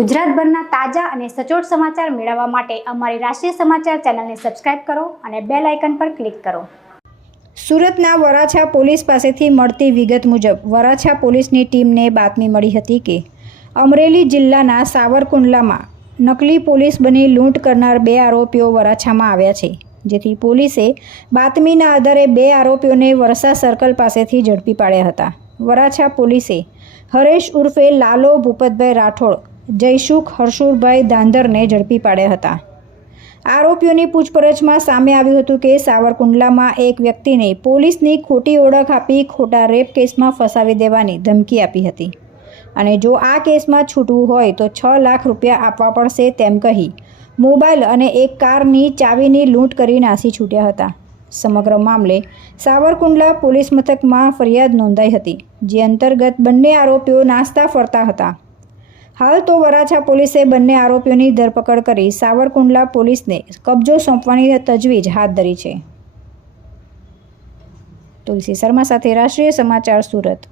ગુજરાતભરના તાજા અને સચોટ સમાચાર મેળવવા માટે અમારી રાષ્ટ્રીય સમાચાર ચેનલને સબસ્ક્રાઇબ કરો અને બેલ આઇકન પર ક્લિક કરો. સુરતના વરાછા પોલીસ પાસેથી મળતી વિગત મુજબ, વરાછા પોલીસની ટીમને બાતમી મળી હતી કે, અમરેલી જિલ્લાના સાવરકુંડલામાં નકલી પોલીસ બની લૂંટ કરનાર બે આરોપીઓ વરાછામાં આવ્યા છે, જેથી પોલીસે બાતમીના આધારે બે આરોપીઓને વરસા સર્કલ પાસેથી ઝડપી પાડ્યા હતા. વરાછા પોલીસે હરેશ ઉર્ફે લાલો ભૂપતભાઈ રાઠોડ જયસુખ હર્ષુરભાઈ દાંધરને ઝડપી પાડ્યા હતા. આરોપીઓની પૂછપરછમાં સામે આવ્યું હતું કે સાવરકુંડલામાં એક વ્યક્તિને પોલીસની ખોટી ઓળખ આપી ખોટા રેપ કેસમાં ફસાવી દેવાની ધમકી આપી હતી. અને જો આ કેસમાં છૂટવું હોય તો છ લાખ રૂપિયા આપવા પડશે તેમ કહી મોબાઈલ અને એક કારની ચાવીની લૂંટ કરી નાસી છૂટ્યા હતા. સમગ્ર મામલે સાવરકુંડલા પોલીસ મથકમાં ફરિયાદ નોંધાઈ હતી, જે અંતર્ગત બંને આરોપીઓ નાસ્તા ફરતા હતા. હાલ તો વરાછા પોલીસે બંને આરોપીઓની ધરપકડ કરી સાવરકુંડલા પોલીસને કબજો સોંપવાની તજવીજ હાથ ધરી છે. તુલસી શર્મા સાથે રાષ્ટ્રીય સમાચાર સુરત.